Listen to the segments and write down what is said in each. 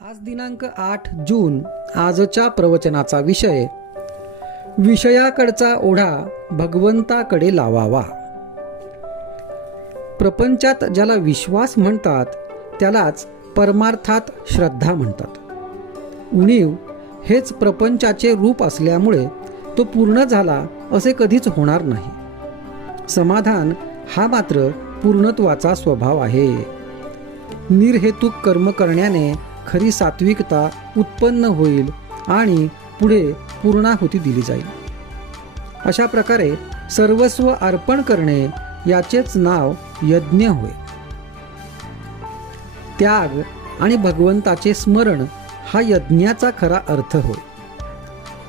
आज दिनांक 8 जून आजच्या प्रवचनाचा विषय विषयाकडचा ओढा भगवंताकडे लावावा. प्रपंचात ज्याला विश्वास म्हणतात त्यालाच परमार्थात श्रद्धा म्हणतात. उणीव हेच प्रपंचाचे रूप असल्यामुळे तो पूर्ण झाला असे कधीच होणार नाही. समाधान हा मात्र पूर्णत्वाचा स्वभाव आहे. निर्हेतुक कर्म करण्याने खरी सात्विकता उत्पन्न होईल आणि पुढे पूर्णाहुती दिली जाईल. अशा प्रकारे सर्वस्व अर्पण करणे याचेच नाव यज्ञ होय. त्याग आणि भगवंताचे स्मरण हा यज्ञाचा खरा अर्थ होय.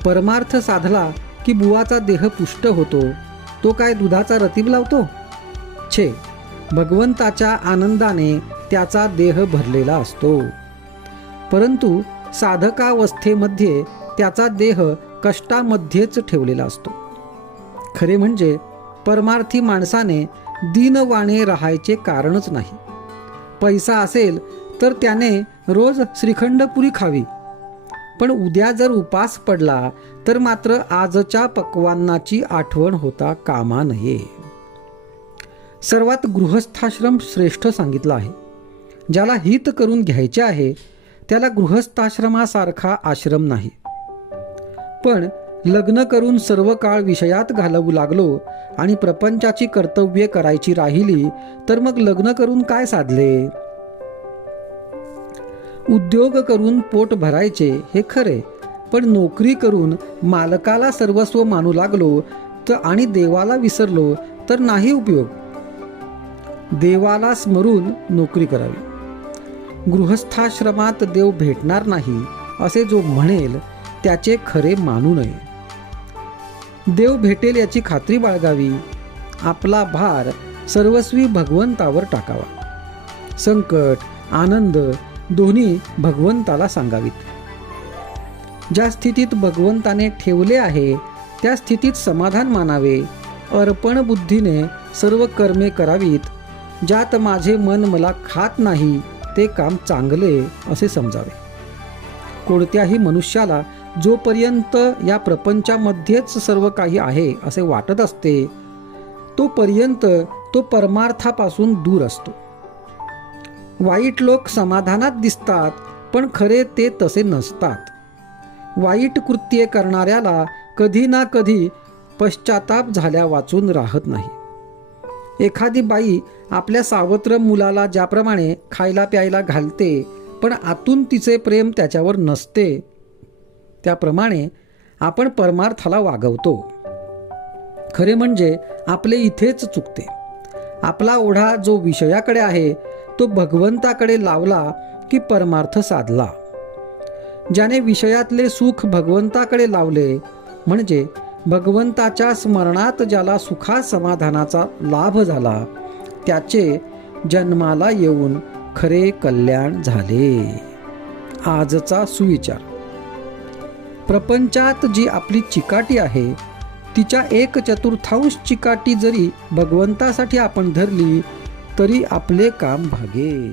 परमार्थ साधला की बुवाचा देह पुष्ट होतो. तो काय दुधाचा रतीब लावतो? छे, भगवंताच्या आनंदाने त्याचा देह भरलेला असतो. परंतु साधकावस्थेमध्ये त्याचा देह कष्टामध्येच ठेवलेला असतो. खरे म्हणजे परमार्थी माणसाने दीनवाणे राहायचे कारणच नाही. पैसा असेल तर त्याने रोज श्रीखंडपुरी खावी, पण उद्या जर उपास पडला तर मात्र आजच्या पक्वान्नाची आठवण होता कामा नये. सर्वात गृहस्थाश्रम श्रेष्ठ सांगितला आहे. ज्याला हित करून घ्यायचे आहे त्याला गृहस्थाश्रमासारखा आश्रम नाही. पण लग्न करून सर्व काळ विषयात घालवू लागलो आणि प्रपंचाची कर्तव्ये करायची राहिली तर मग लग्न करून काय साधले? उद्योग करून पोट भरायचे हे खरे, पण नोकरी करून मालकाला सर्वस्व मानू लागलो तर आणि देवाला विसरलो तर नाही उपयोग. देवाला स्मरून नोकरी करावी. गृहस्थाश्रमात देव भेटणार नाही असे जो म्हणेल त्याचे खरे मानू नये. देव भेटेल याची खात्री बाळगावी. आपला भार सर्वस्वी भगवंतावर टाकावा. संकट आनंद दोन्ही भगवंताला सांगावीत. ज्या स्थितीत भगवंताने ठेवले आहे त्या स्थितीत समाधान मानावे. अर्पण बुद्धीने सर्व कर्मे करावीत. ज्यात माझे मन मला खात नाही ते काम चांगले असे समजावे. कोणत्याही मनुष्याला जोपर्यंत या प्रपंचामध्येच सर्व काही आहे असे वाटत असते तोपर्यंत तो परमार्थापासून दूर असतो. वाईट लोक समाधानात दिसतात पण खरे ते तसे नसतात. वाईट कृत्ये करणाऱ्याला कधी ना कधी पश्चाताप झाल्या वाचून राहत नाही. एखादी बाई आपल्या सावत्र मुलाला ज्याप्रमाणे खायला प्यायला घालते पण आतून तिचे प्रेम त्याच्यावर नसते, त्याप्रमाणे आपण परमार्थाला वागवतो. खरे म्हणजे आपले इथेच चुकते. आपला ओढा जो विषयाकडे आहे तो भगवंताकडे लावला की परमार्थ साधला. ज्याने विषयातले सुख भगवंताकडे लावले म्हणजे भगवंताच्या स्मरणात ज्याला सुखा समाधानाचा लाभ झाला त्याचे जन्माला येऊन खरे कल्याण झाले. आजचा सुविचार. प्रपंचात जी आपली चिकाटी आहे तिच्या 1/4 चिकाटी जरी भगवंतासाठी आपण धरली तरी आपले काम भागेल.